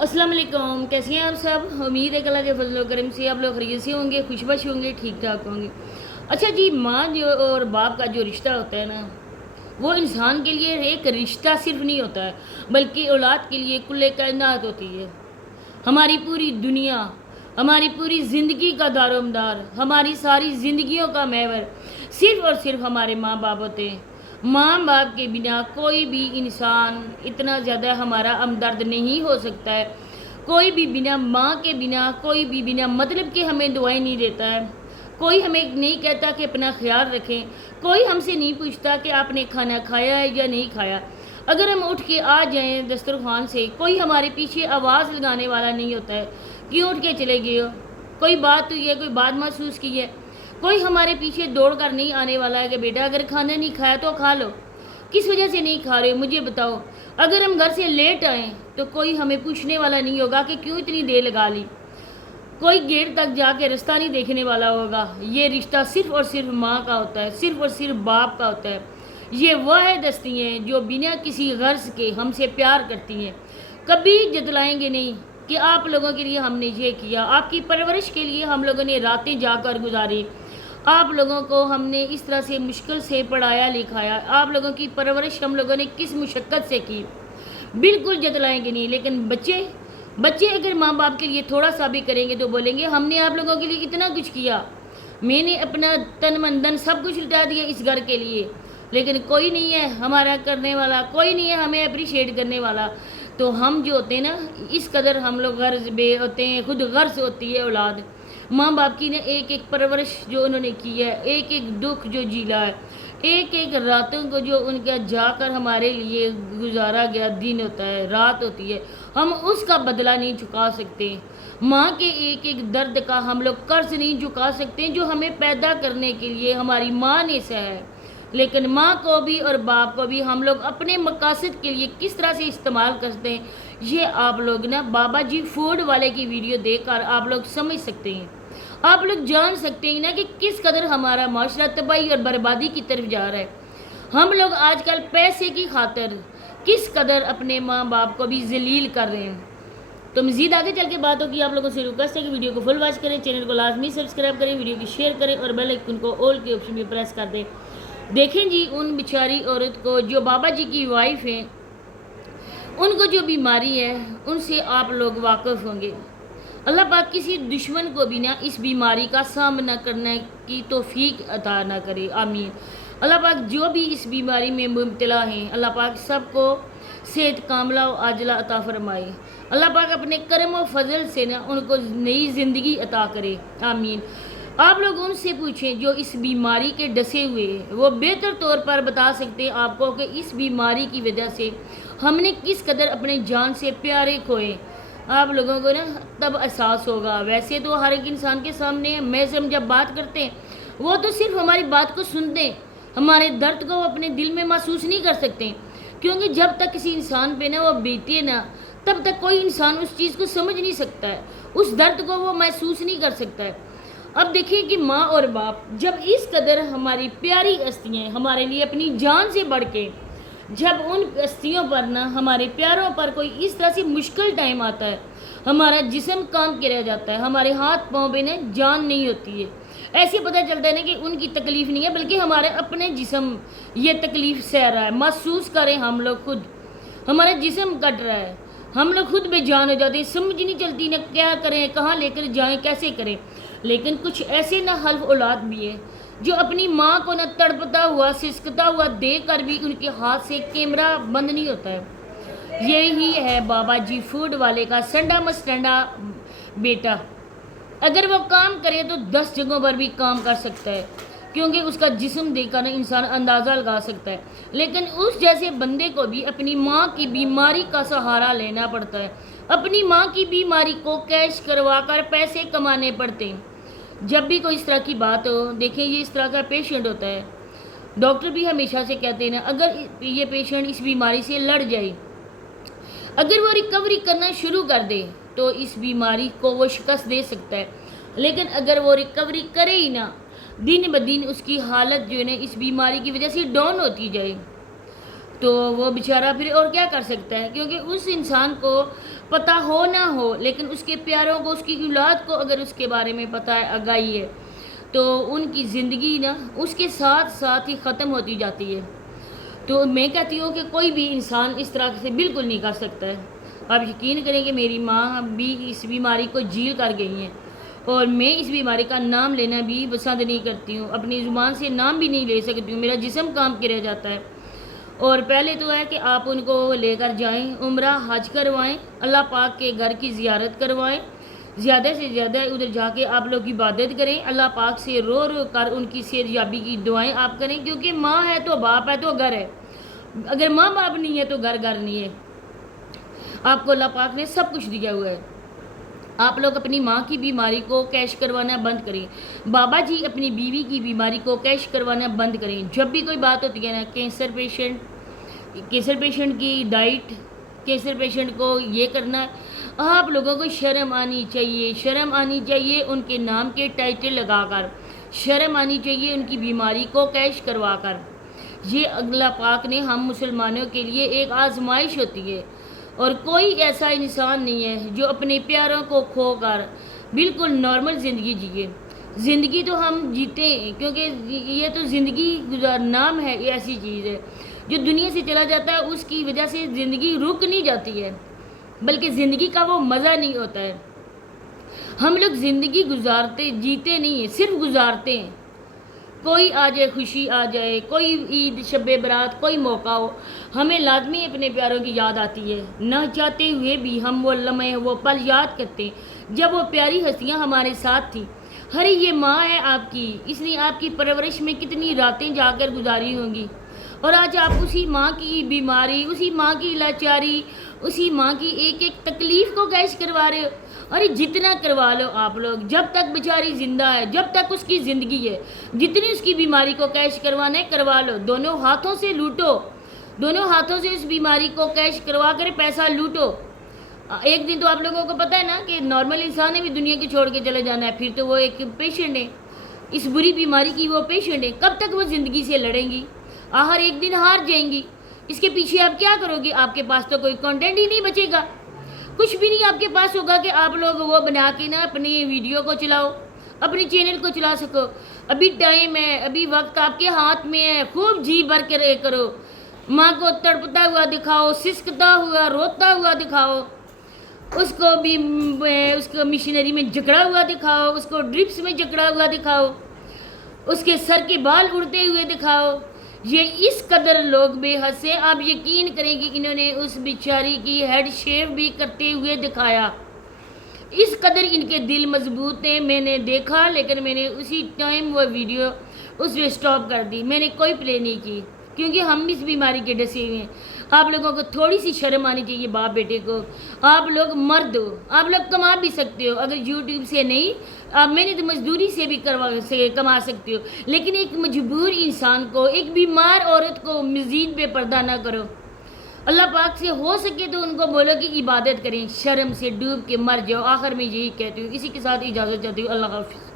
السلام علیکم، کیسے ہیں آپ سب؟ امید ہے کہ اللہ کے فضل و کرم سے آپ لوگ خیریت سے ہوں گے، خوش بش ہوں گے، ٹھیک ٹھاک ہوں گے۔ اچھا جی، ماں جو اور باپ کا جو رشتہ ہوتا ہے نا، وہ انسان کے لیے ایک رشتہ صرف نہیں ہوتا ہے، بلکہ اولاد کے لیے کل کائنات ہوتی ہے۔ ہماری پوری دنیا، ہماری پوری زندگی کا دار و مدار، ہماری ساری زندگیوں کا محور صرف اور صرف ہمارے ماں باپ ہوتے ہیں۔ ماں باپ کے بنا کوئی بھی انسان اتنا زیادہ ہمارا ہمدرد نہیں ہو سکتا ہے۔ کوئی بھی بنا ماں کے بنا، کوئی بھی بنا مطلب کہ ہمیں دعائیں نہیں دیتا ہے۔ کوئی ہمیں نہیں کہتا کہ اپنا خیال رکھیں، کوئی ہم سے نہیں پوچھتا کہ آپ نے کھانا کھایا ہے یا نہیں کھایا۔ اگر ہم اٹھ کے آ جائیں دسترخوان سے، کوئی ہمارے پیچھے آواز لگانے والا نہیں ہوتا ہے، کیوں اٹھ کے چلے گئے ہو، کوئی بات ہوئی ہے، کوئی بات محسوس کی ہے۔ کوئی ہمارے پیچھے دوڑ کر نہیں آنے والا ہے کہ بیٹا اگر کھانا نہیں کھایا تو کھا لو، کس وجہ سے نہیں کھا رہے مجھے بتاؤ۔ اگر ہم گھر سے لیٹ آئیں تو کوئی ہمیں پوچھنے والا نہیں ہوگا کہ کیوں اتنی دیر لگا لی، کوئی گیٹ تک جا کے رستہ نہیں دیکھنے والا ہوگا۔ یہ رشتہ صرف اور صرف ماں کا ہوتا ہے، صرف اور صرف باپ کا ہوتا ہے۔ یہ واحد ہستی ہیں جو بنا کسی غرض کے ہم سے پیار کرتی ہیں، کبھی جتلائیں گے نہیں کہ آپ لوگوں کے لیے ہم نے یہ کیا، آپ کی پرورش کے لیے ہم لوگوں نے راتیں جا کر گزاری، آپ لوگوں کو ہم نے اس طرح سے مشکل سے پڑھایا لکھایا، آپ لوگوں کی پرورش ہم لوگوں نے کس مشقت سے کی، بالکل جتلائیں گے نہیں۔ لیکن بچے اگر ماں باپ کے لیے تھوڑا سا بھی کریں گے تو بولیں گے ہم نے آپ لوگوں کے لیے اتنا کچھ کیا، میں نے اپنا تن من دھن سب کچھ لٹا دیا اس گھر کے لیے، لیکن کوئی نہیں ہے ہمارا کرنے والا، کوئی نہیں ہے ہمیں اپریشیٹ کرنے والا۔ تو ہم جو ہوتے ہیں نا، اس قدر ہم لوگ غرض بے ہوتے ہیں، خود غرض ہوتی ہے اولاد۔ ماں باپ کی نے ایک ایک پرورش جو انہوں نے کی ہے، ایک ایک دکھ جو جیلا ہے، ایک ایک راتوں کو جو ان کا جا کر ہمارے لیے گزارا گیا دن ہوتا ہے، رات ہوتی ہے، ہم اس کا بدلہ نہیں چکا سکتے۔ ماں کے ایک ایک درد کا ہم لوگ قرض نہیں چکا سکتے جو ہمیں پیدا کرنے کے لیے ہماری ماں نے سہا ہے۔ لیکن ماں کو بھی اور باپ کو بھی ہم لوگ اپنے مقاصد کے لیے کس طرح سے استعمال کرتے ہیں، یہ آپ لوگ نا بابا جی فوڈ والے کی ویڈیو دیکھ کر آپ لوگ سمجھ سکتے ہیں، آپ لوگ جان سکتے ہیں نا کہ کس قدر ہمارا معاشرہ تباہی اور بربادی کی طرف جا رہا ہے۔ ہم لوگ آج کل پیسے کی خاطر کس قدر اپنے ماں باپ کو بھی ذلیل کر رہے ہیں۔ تو مزید آگے چل کے بات ہوگی، آپ لوگوں سے ریکویسٹ ہے کہ ویڈیو کو فل واچ کریں، چینل کو لازمی سبسکرائب کریں، ویڈیو کی شیئر کریں اور بیل آئیکن کو آل کے آپشن پہ پریس کر دیں۔ دیکھیں جی، ان بیچاری عورت کو جو بابا جی کی وائف ہیں، ان کو جو بیماری ہے ان سے آپ لوگ واقف ہوں گے۔ اللہ پاک کسی دشمن کو بھی نہ اس بیماری کا سامنا کرنے کی توفیق عطا نہ کرے، آمین۔ اللہ پاک جو بھی اس بیماری میں مبتلا ہیں، اللہ پاک سب کو صحت کاملہ و عاجلہ عطا فرمائے۔ اللہ پاک اپنے کرم و فضل سے نہ ان کو نئی زندگی عطا کرے، آمین۔ آپ لوگ ان سے پوچھیں جو اس بیماری کے ڈسے ہوئے ہیں، وہ بہتر طور پر بتا سکتے ہیں آپ کو کہ اس بیماری کی وجہ سے ہم نے کس قدر اپنے جان سے پیارے کھوئے۔ آپ لوگوں کو نا تب احساس ہوگا۔ ویسے تو ہر ایک انسان کے سامنے میں سے ہم جب بات کرتے ہیں، وہ تو صرف ہماری بات کو سنتے ہیں، ہمارے درد کو وہ اپنے دل میں محسوس نہیں کر سکتے، کیونکہ جب تک کسی انسان پہ نا وہ بیتے نا، تب تک کوئی انسان اس چیز کو سمجھ نہیں سکتا ہے، اس درد کو وہ محسوس نہیں کر سکتا ہے۔ اب دیکھیں کہ ماں اور باپ جب اس قدر ہماری پیاری ہستیاں ہمارے لیے اپنی جان سے بڑھ کے، جب ان ہستیوں پر نا ہمارے پیاروں پر کوئی اس طرح سے مشکل ٹائم آتا ہے، ہمارا جسم کام کے رہ جاتا ہے، ہمارے ہاتھ پاؤں پہ نا جان نہیں ہوتی ہے، ایسے پتہ چلتا ہے نا کہ ان کی تکلیف نہیں ہے بلکہ ہمارے اپنے جسم یہ تکلیف سہ رہا ہے۔ محسوس کریں ہم لوگ خود، ہمارا جسم کٹ رہا ہے، ہم لوگ خود بے جان ہو جاتے ہیں، سمجھ نہیں چلتی نہ کیا کریں، کہاں لے کر جائیں، کیسے کریں۔ لیکن کچھ ایسے نہ حلف اولاد بھی ہیں جو اپنی ماں کو نہ تڑپتا ہوا سسکتا ہوا دیکھ کر بھی ان کے ہاتھ سے کیمرہ بند نہیں ہوتا ہے۔ یہی ہے بابا جی فوڈ والے کا سنڈا مسٹنڈا بیٹا، اگر وہ کام کرے تو 10 جگہوں پر بھی کام کر سکتا ہے، کیونکہ اس کا جسم دیکھ کر انسان اندازہ لگا سکتا ہے۔ لیکن اس جیسے بندے کو بھی اپنی ماں کی بیماری کا سہارا لینا پڑتا ہے، اپنی ماں کی بیماری کو کیش کروا کر پیسے کمانے پڑتے ہیں۔ جب بھی کوئی اس طرح کی بات ہو، دیکھیں یہ اس طرح کا پیشنٹ ہوتا ہے، ڈاکٹر بھی ہمیشہ سے کہتے ہیں نا، اگر یہ پیشنٹ اس بیماری سے لڑ جائے، اگر وہ ریکوری کرنا شروع کر دے تو اس بیماری کو وہ شکست دے سکتا ہے، لیکن اگر وہ ریکوری کرے ہی نہ، دن بدن اس کی حالت جو ہے نا اس بیماری کی وجہ سے ڈاؤن ہوتی جائے، تو وہ بیچارہ پھر اور کیا کر سکتا ہے، کیونکہ اس انسان کو پتہ ہو نہ ہو، لیکن اس کے پیاروں کو، اس کی اولاد کو اگر اس کے بارے میں پتہ ہے، آگاہی ہے، تو ان کی زندگی نا اس کے ساتھ ساتھ ہی ختم ہوتی جاتی ہے۔ تو میں کہتی ہوں کہ کوئی بھی انسان اس طرح سے بالکل نہیں کر سکتا ہے۔ آپ یقین کریں کہ میری ماں بھی اس بیماری کو جھیل کر گئی ہیں، اور میں اس بیماری کا نام لینا بھی پسند نہیں کرتی ہوں، اپنی زبان سے نام بھی نہیں لے سکتی ہوں، میرا جسم کام کے رہ جاتا ہے۔ اور پہلے تو ہے کہ آپ ان کو لے کر جائیں، عمرہ حج کروائیں، اللہ پاک کے گھر کی زیارت کروائیں، زیادہ سے زیادہ ادھر جا کے آپ لوگ عبادت کریں، اللہ پاک سے رو رو کر ان کی صحت یابی کی دعائیں آپ کریں، کیونکہ ماں ہے تو باپ ہے تو گھر ہے، اگر ماں باپ نہیں ہے تو گھر گھر نہیں ہے۔ آپ کو اللہ پاک نے سب کچھ دیا ہوا ہے۔ آپ لوگ اپنی ماں کی بیماری کو کیش کروانا بند کریں، بابا جی اپنی بیوی کی بیماری کو کیش کروانا بند کریں۔ جب بھی کوئی بات ہوتی ہے نا، کینسر پیشنٹ کی ڈائٹ، کینسر پیشنٹ کو یہ کرنا، آپ لوگوں کو شرم آنی چاہیے، شرم آنی چاہیے ان کے نام کے ٹائٹل لگا کر، شرم آنی چاہیے ان کی بیماری کو کیش کروا کر۔ یہ اللہ پاک نے ہم مسلمانوں کے لیے ایک آزمائش ہوتی ہے، اور کوئی ایسا انسان نہیں ہے جو اپنے پیاروں کو کھو کر بالکل نارمل زندگی جیے۔ زندگی تو ہم جیتے ہیں، کیونکہ یہ تو زندگی نام ہے، یہ ایسی چیز ہے جو دنیا سے چلا جاتا ہے، اس کی وجہ سے زندگی رک نہیں جاتی ہے، بلکہ زندگی کا وہ مزہ نہیں ہوتا ہے۔ ہم لوگ زندگی گزارتے، جیتے نہیں ہیں، صرف گزارتے ہیں۔ کوئی آ جائے، خوشی آ جائے، کوئی عید، شب برات، کوئی موقع ہو، ہمیں لازمی اپنے پیاروں کی یاد آتی ہے، نہ چاہتے ہوئے بھی ہم وہ لمحے، وہ پل یاد کرتے ہیں جب وہ پیاری ہستیاں ہمارے ساتھ تھیں۔ ہری یہ ماں ہے آپ کی، اس نے آپ کی پرورش میں کتنی راتیں جا کر گزاری ہوں گی، اور آج آپ اسی ماں کی بیماری، اسی ماں کی لاچاری، اسی ماں کی ایک ایک تکلیف کو کیش کروا رہے ہو۔ اور جتنا کروا لو آپ لوگ، جب تک بیچاری زندہ ہے، جب تک اس کی زندگی ہے، جتنی اس کی بیماری کو کیش کروانا ہے کروا لو، دونوں ہاتھوں سے لوٹو، دونوں ہاتھوں سے اس بیماری کو کیش کروا کر پیسہ لوٹو۔ ایک دن تو آپ لوگوں کو پتہ ہے نا کہ نارمل انسان نے بھی دنیا کی چھوڑ کے چلے جانا ہے، پھر تو وہ ایک پیشنٹ ہے، اس بری بیماری کی وہ پیشنٹ ہے۔ کب تک وہ زندگی سے لڑیں گی؟ آخر ایک دن ہار جائیں گی۔ اس کے پیچھے آپ کیا کرو گے؟ آپ کے پاس تو کوئی کنٹینٹ ہی نہیں بچے گا، کچھ بھی نہیں آپ کے پاس ہوگا کہ آپ لوگ وہ بنا کے نا اپنی ویڈیو کو چلاؤ، اپنی چینل کو چلا سکو۔ ابھی ٹائم ہے، ابھی وقت آپ کے ہاتھ میں ہے، خوب جی بھر کے رہے کرو، ماں کو تڑپتا ہوا دکھاؤ، سسکتا ہوا، روتا ہوا دکھاؤ، اس کو بھی اس کو مشینری میں جکڑا ہوا دکھاؤ، اس کو ڈرپس میں جکڑا ہوا دکھاؤ، اس کے سر کے بال اڑتے ہوئے دکھاؤ۔ یہ اس قدر لوگ بے حد سے، آپ یقین کریں کہ انہوں نے اس بیچاری کی ہیڈ شیو بھی کرتے ہوئے دکھایا، اس قدر ان کے دل مضبوط ہیں۔ میں نے دیکھا، لیکن میں نے اسی ٹائم وہ ویڈیو اس میں سٹاپ کر دی، میں نے کوئی پلے نہیں کی، کیونکہ ہم اس بیماری کے ڈسے ہوئے ہیں۔ آپ لوگوں کو تھوڑی سی شرم آنی چاہیے باپ بیٹے کو۔ آپ لوگ مرد ہو، آپ لوگ کما بھی سکتے ہو، اگر یوٹیوب سے نہیں، آپ محنت مزدوری سے بھی کما سکتے ہو، لیکن ایک مجبور انسان کو، ایک بیمار عورت کو مزید بے پردہ نہ کرو۔ اللہ پاک سے ہو سکے تو ان کو بولو کہ عبادت کریں، شرم سے ڈوب کے مر جاؤ۔ آخر میں یہی کہتی ہوں، اسی کے ساتھ اجازت چاہتی ہوں، اللہ حافظ۔